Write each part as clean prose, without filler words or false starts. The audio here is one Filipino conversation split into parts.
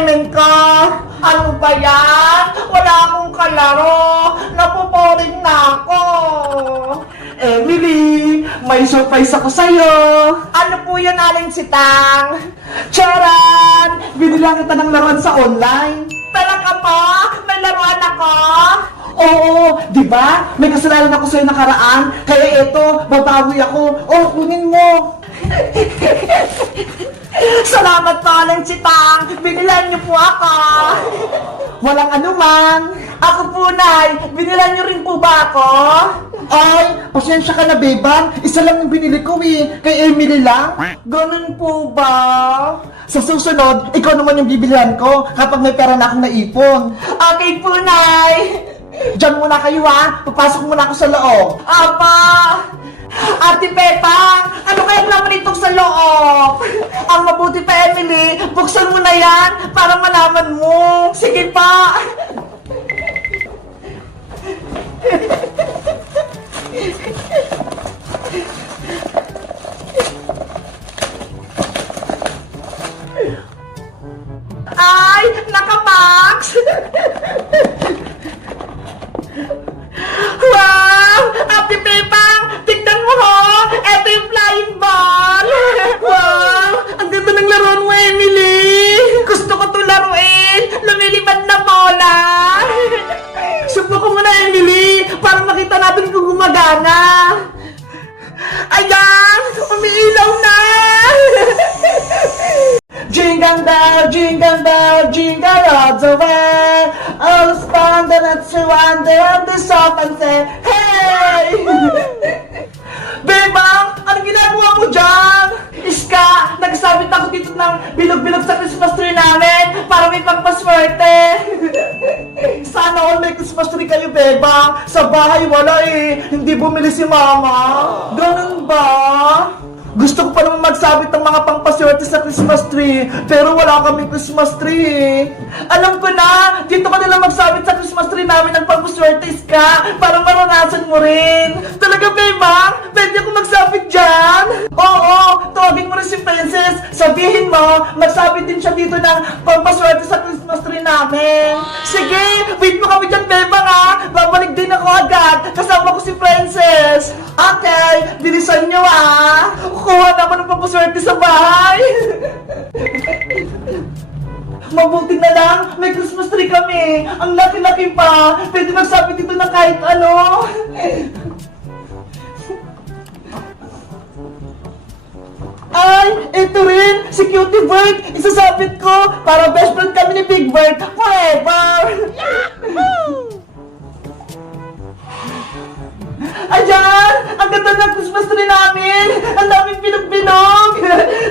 payment ko. Ano ba yan? Wala akong kalaro. Napuporing na ako. Emily, may surprise ako sa'yo. Ano po yun, Aling Sitang? Charan! Binilang kita ng laruan sa online. Talaga po? May laruan ako? Oo, di ba? May kasalanan ako sa'yo nakaraan. Kaya eto, babawi ako. Oh, kunin mo. Salamat po, Aling Sitang. Binilan niyo po ako. Walang anuman. Ako po, Nay. Binilan niyo rin po ba ako? Ay, pasensya ka na, Bebang. Isa lang yung binili ko eh. Kay Emily lang. Ganun po ba? Sa susunod, ikaw naman yung bibilihan ko kapag may pera na akong naipon. Okay po, Nay. Diyan muna kayo ha. Papasok muna ako sa loob. Apa! Ate Pepang, ano kayang laman itong sa loob? Ang mabuti pa, Emily, buksan mo na yan para malaman mo. Sige pa. Ay, naka-max! Wow! Ate Pepang, tignan mo ho! Ito yung flying ball! Wow! Ang ganda ng laruan mo, Emily! Gusto ko itong laruin! Lumilipad na bola! Subukan mo na, Emily! Para makita natin kung gumagana! Ayan! Umiilaw na! Jingle bell, jingle bell, jingle all the way. All the fun that you wonder on the shop and say, hey! Bebang, anong ginagawa mo dyan? Iska, nagsabit ako dito ng bilog-bilog sa Christmas tree namin para may pagpaswerte. Sana all may Christmas tree kayo, Bebang. Sa bahay wala eh. Hindi bumili si Mama. Ganun ba? Gusto ko pa naman magsabit ng mga pangpaswerte sa Christmas tree, pero wala kaming Christmas tree. Alam ko na, dito ka nila magsabit sa Christmas tree namin ng pangpaswerte, Iska, para maranasan mo rin. Talaga, Bebang? Pwede ako magsabit dyan? Oo, tawagin mo rin si Princess. Sabihin mo, magsabit din siya dito ng pangpaswerte sa Christmas tree namin. Sige, wait mo kami dyan, Bebang ha. Babalik din ako agad, kasama ko si Princess. Okay, bilisan nyo ha. Kuha na ako ng papaswerte sa bahay. Mabuti na lang, may Christmas tree kami. Ang laki-laki pa. Pwede magsabit dito ng kahit ano. Ay, ito rin, si Cutie Bird. Isasabit ko para best friend kami ni Big Bird forever. Ayan! Ang ganda ng Christmas tree namin! Ang daming binog-binog!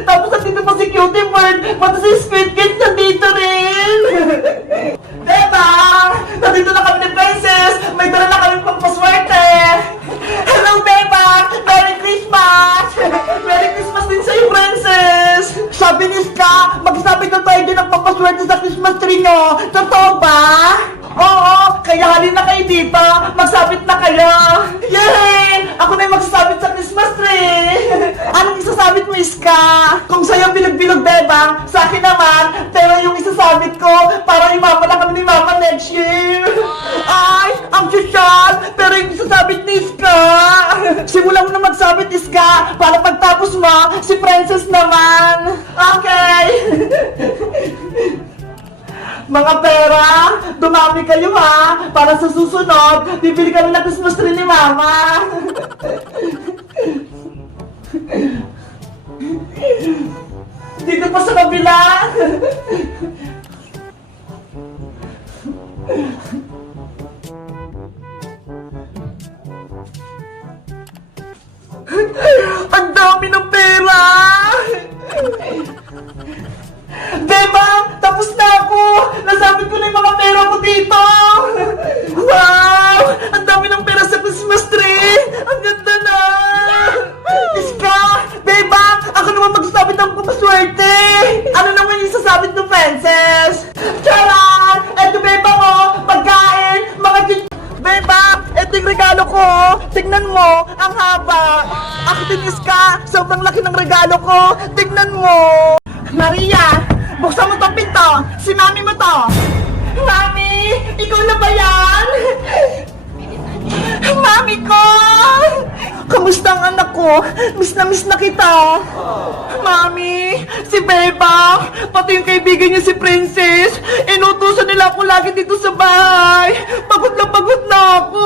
Tapos nandito pa si Cutie Bird! Pati si Squid Kids nandito rin! Bebang! Nandito na kami ni Princess! May dala na kaming pangpaswerte! Hello, Bebang! Merry Christmas! Merry Christmas din sa'yo, Princess! Sabi ni Ska, magsabi na tayo din ng pangpaswerte sa Christmas tree nyo! Totoo ba? Oo! Kaya halin na kayo dito! Magsabit na kayo! Yay! Ako na yung magsasabit sa Christmas tree! Anong isasabit mo, Iska? Kung sa'yo bilog-bilog, Bebang, sa akin naman, pero yung isasabit ko, para imama na kami ni Mama next year! Ay! Ang sosyal! Pero yung isasabit ni Iska! Simulan mo na magsabit, Iska, para pagtapos mo, si Princess naman! Okay! Mga pera, dumami kayo ha, para sa susunod, bibili kami ng Christmas tree ni Mama. Dito pa sa kabila. Ang dami ng pera! Bebang, tapos na ako! Nasabit ko na yung mga pera ko dito! Wow! Ang dami ng pera sa Christmas tree! Ang ganda na! Iska! Bebang, ako naman magsasabit ng papaswerte! Ano naman yung sasabit ng Princess? Charan! Eto, Bebang, oh! Pagkain! Mga Bebang, eto yung regalo ko! Tignan mo! Ang haba! Ako din, Iska! Sobrang laki ng regalo ko! Tignan mo! Maria! Buksan mo tong pinto! Si Mama Kamusta ang anak ko? Miss na kita. Mami, si Bebang, pati yung kaibigan niya si Princess, inutusan nila ako lagi dito sa bahay. Pagod na ako.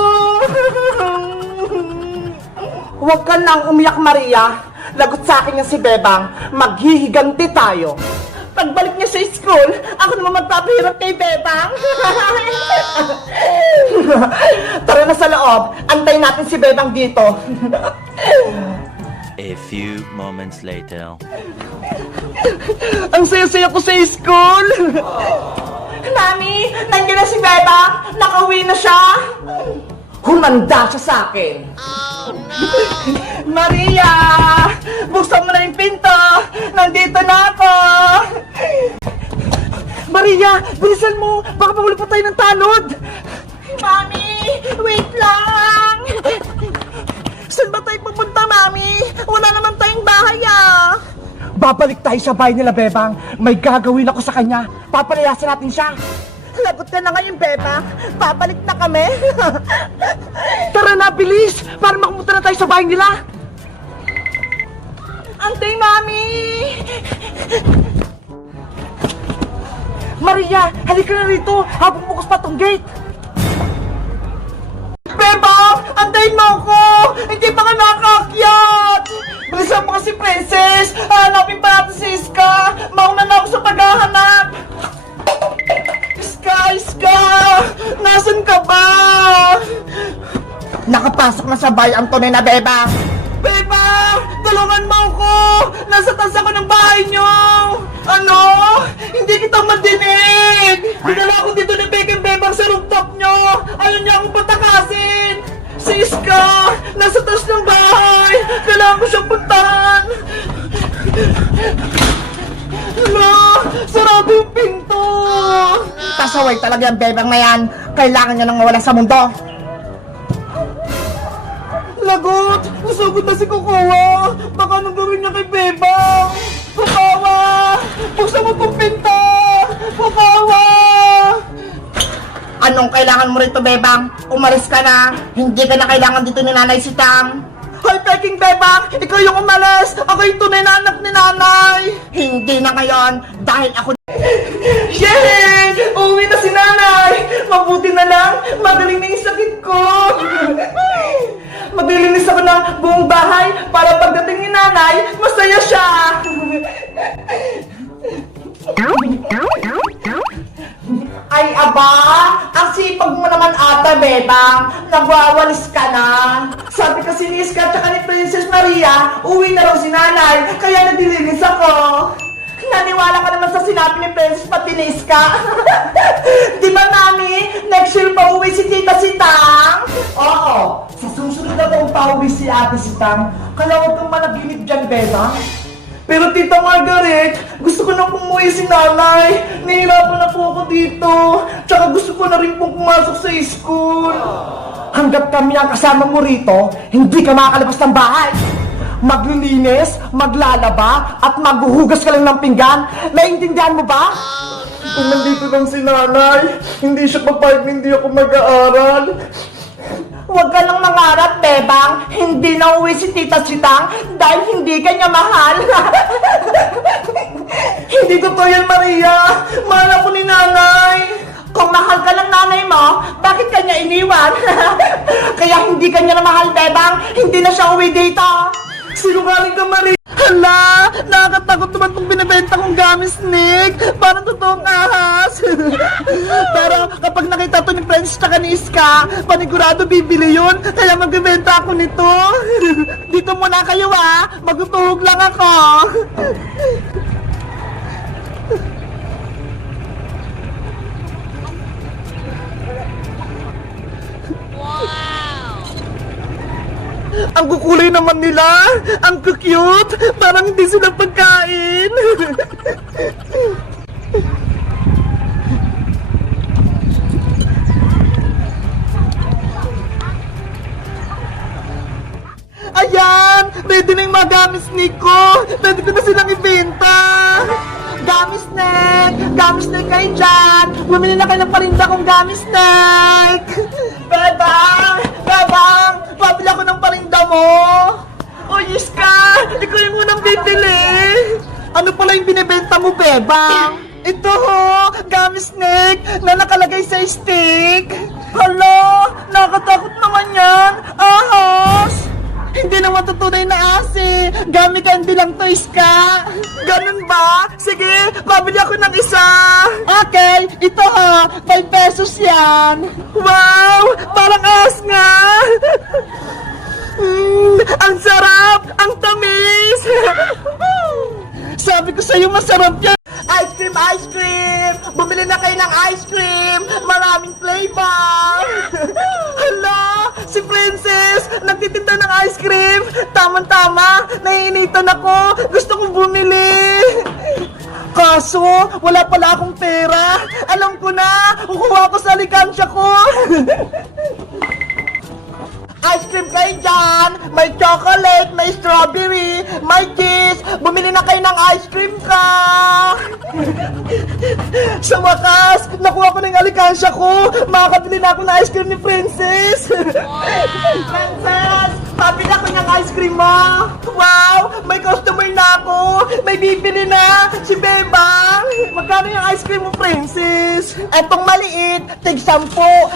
Huwag ka nang umiyak, Maria. Lagot sa akin yung si Bebang. Maghihiganti tayo. Pagbalik niya sa school, ako naman magpapahirap kay Bebang. Tara na sa loob. Antayin natin si Bebang dito. A few moments later. Ang saya-saya ko sa school. Mami, nandiyan na si Bebang. Nakauwi na siya. Humanda siya sa akin. Maria! Buksan mo na yung pinto! Nandito na ako! Maria! Bilisan mo! Baka mahuli pa tayo ng tanod! Mami! Wait lang! Saan ba tayo pupunta, Mami? Wala naman tayong bahay, ah! Babalik tayo sa bahay nila, Bebang. May gagawin ako sa kanya. Papalayasan natin siya. Lagot ka na ngayon, Bebang. Babalik na kami. Tara na, bilis! Para makapunta na tayo sa bahay nila. Antay, Mami! Maria, halika na rito habang bukas pa tong gate. Bebang! Antayin mo ako! Hindi pa ka nakaakyat! Bilisan mo kasi, Princess! Hanapin pa natin si Iska! Mauna na ako sa paghahanap! Iska! Nasaan ka ba? Nakapasok na sa bahay ang tunay na Bebang! Bebang! Tulungan mo ako! Nasa taas ako ng bahay niyo! Ano? Hindi kita madinig! Dinala ako dito ni Bebang sa rooftop niyo! Ayaw niya akong patakasin! Si Iska! Nasa taas ng bahay! Kailangan ko siyang puntahan! Hala! Sarado yung pinto! Pasaway talaga yung Bebang na yan! Kailangan niya nang mawala sa mundo! Lagot! Nasugod na si Kukuha! Baka anong gawin niya kay Bebang? Kukawa! Buksan mo pong pinto! Kukawa! Anong kailangan mo rito, Bebang? Umalis ka na! Hindi ka na kailangan dito ni Nanay Sitang! Hoy, Peking Bebang! Ikaw yung umalis! Ako yung tunay na anak ni Nanay! Hindi na ngayon! Dahil ako... Yay! Uwi na si Nanay! Mabuti na lang! Magaling na yung sakit ko! Maglilinis ako ng buong bahay para pagdating ni Nanay, masaya siya! Ay, aba! Ang sipag mo naman ata, Bebang! Nagwawalis ka na! Sabi kasi ni Iska at ni Princess Maria, uwi na raw si Nanay, kaya nagdilinis ako! Naniwala ka naman sa sinabi ni Princess pati ni Iska? Di ba, Mami? Next year pa uwi si Tita Sitang? Oo, sa susunod na taong pauwi si Ate Sitang, kaya huwag kang managinip dyan, Bebang. Pero Tita Margaret, gusto ko na pumuwi si Nanay. Nahihirapan na po ako dito. Tsaka gusto ko na rin pong pumasok sa school. Hanggat kami ang kasama mo rito, hindi ka makakalabas ng bahay. Maglilinis, maglalaba, at maghuhugas ka lang ng pinggan. Naiintindihan mo ba? Kung nandito lang si Nanay, hindi siya papayag na hindi ako mag-aaral. Huwag ka lang mangarap, Bebang. Hindi na uwi si Tita Sitang dahil hindi ka niya mahal. Hindi totoo yan, Maria. Mahal ako ni Nanay. Kung mahal ka ng nanay mo, bakit ka niya iniwan? Kaya hindi ka niya na mahal, Bebang. Hindi na siya uwi dito. Sinungaling ka, Maria. Hala! Nakakatakot naman kung binibenta kong gummy snake. Parang totoong ahas. Pero kapag nakita to ni Friends tsaka ni Iska, panigurado bibili yun. Kaya magbibenta ako nito. Dito muna kayo, ah. Magtutuhog lang ako. Ang kukulay naman nila! Ang cute! Parang hindi sila pagkain! Ayan! Ready na yung mga gummy snake ko! Ready ko na silang ibenta! Gummy snake! Gummy snake kayo dyan! Bumili na kayo ng parinda kong gummy snake! Bebang! Babang, pabili ako ng parinda mo. O, Iska, ikaw yung unang bibili. Ano pala yung binibenta mo, Bebang? Ito ho, gummy snake na nakalagay sa stick. Hala, nakatakot naman yan. Ahas! Hindi naman tutunay na asi. Gummy candy lang to, Iska. Ganun ba? Sige, pabili ako ng isa. Okay, ito ha, 5 pesos yan. Wow, parang ahas nga. Ang sarap, ang tamis. Sabi ko sa'yo, masarap yan. Ice cream, ice cream! Bumili na kayo ng ice cream! Maraming flavor! Hala! Si Princess! Nagtitinda ng ice cream! Tama-tama! Naiinitan ako! Gusto kong bumili! Kaso, wala pala akong pera! Alam ko na! Kukuha ko sa alikansya ko! Ice cream kayo dyan! May chocolate, may strawberry, may cheese! Bumili na kayo ng ice cream ka! Sa wakas, nakuha ko na yung alikansya ko! Makakabili na ako ng ice cream ni Princess! Princess! Pabili ako ng ice cream mo! Wow! May customer na ako! May bibili na! Si Bebang! Magkano yung ice cream mo, Princess? Etong maliit, tig 10.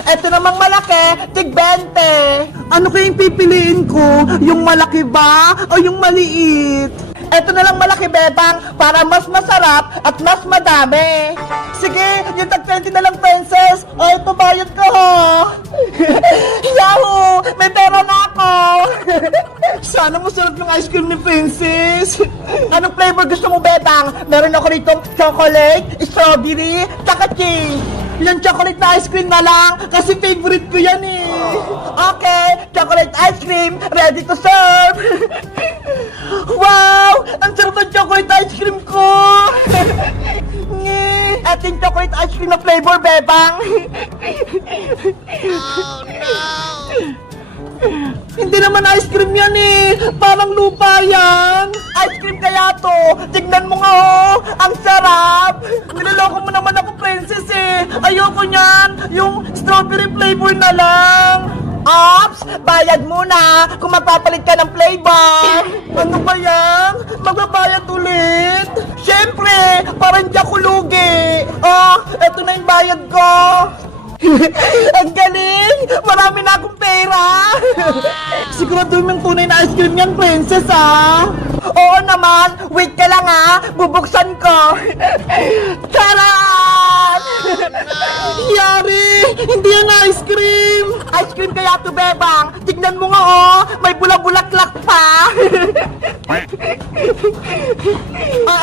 Eto namang malaki, tig 20. Ano kayang pipiliin ko? Yung malaki ba? O yung maliit? Eto na lang malaki, Bebang, para mas masarap at mas madami. Sige, yung tag 20 na lang, Princess. O, ito bayad ko, ho. Yahoo! May pera na ako. Sana masarap yung ice cream ni Princess. Anong flavor gusto mo, Bebang? Meron ako rito chocolate, strawberry, tsaka cheese. Yung chocolate na ice cream na lang kasi favorite ko yan eh. Okay, chocolate ice cream, ready to serve. Wow! Ang sarap ng chocolate ice cream ko! At yung chocolate ice cream na flavor, Bebang. Oh, no! Hindi naman ice cream yan eh! Parang lupa yan! Ice cream kaya to! Tignan mo nga oh! Ang sarap! Niloloko mo naman ako, Princess eh! Ayoko niyan! Yung strawberry flavor na lang! Ops! Bayad muna kung magpapalit ka ng flavor! Ano ba yan? Magbabayad ulit? Siyempre! Parang di ako lugi! Oh! Eto na yung bayad ko! Ang galing! Marami na akong pera! Sigurado yung tunay na ice cream yan, Princess, ah! Oo naman! Wait ka lang, ah! Bubuksan ko! Charan! Yari! Hindi yan ice cream! Ice cream kaya to, Bebang! Tignan mo nga, oh! May bulak-bulaklak pa!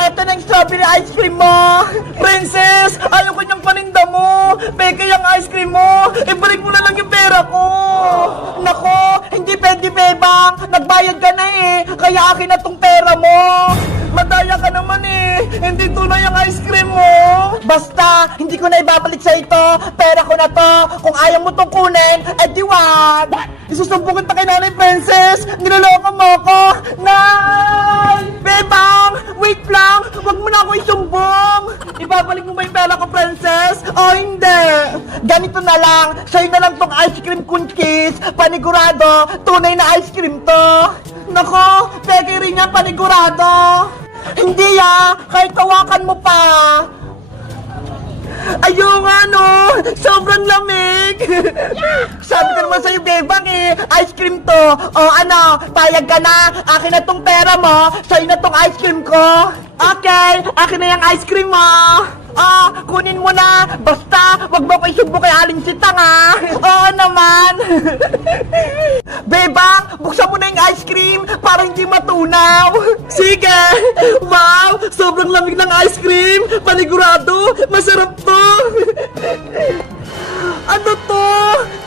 Eto na yung strawberry ice cream mo! Princess! Ayaw ko niyang paninda mo! Peke yung ice cream mo! Ibalik mo na lang yung pera ko! Nako! Hindi pwede, Bebang! Nagbayad ka na eh! Kaya akin na tong pera mo! Madaya ka naman eh! Hindi tunay ang ice cream mo! Basta! Hindi ko na ibabalik sa ito! Pera ko na to! Kung ayaw mo tong kunin, eh diwag! Isusumpukin pa kay Nanay Princess! Niloloko mo ko! Nay! Bebang! Wait lang! Huwag mo na ako isumbong! Ibabalik mo ba yung pera ko, Princess? O hindi! Ganito na lang! Sa'yo na lang tong ice cream cookies! Panigurado! Tunay na ice cream to! Nako! Peke rin yan, panigurado! Hindi ah! Kahit tawakan mo pa! Ayaw nga no! Sobrang lamig! Sabi ko naman sa'yo, Bebang eh! Ice cream to! O ano? Payag ka na! Akin na tong pera mo! Sa'yo na tong ice cream ko! Okay! Akin na yung ice cream mo! Kunin mo na! Basta! Wag mo ko isubo kay Aling Sitang ah! Oo naman! Bebang! Buksan mo na yung ice cream para hindi matunaw! Sige! Wow! Sobrang lamig ng ice cream! Panigurado! Masarap to! Ano to?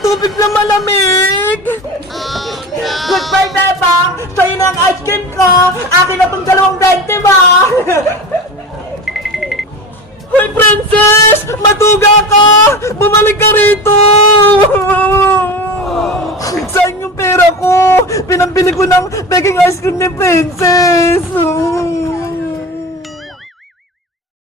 Tubig na malamig! Goodbye, Bebang! Sa'yo na ang ice cream ko! Akin na tong 2.20 ba? Hoy, Princess! Matuga ka! Bumalik ka rito! Saan yung pera ko? Pinambili ko ng baking ice cream ni Princess!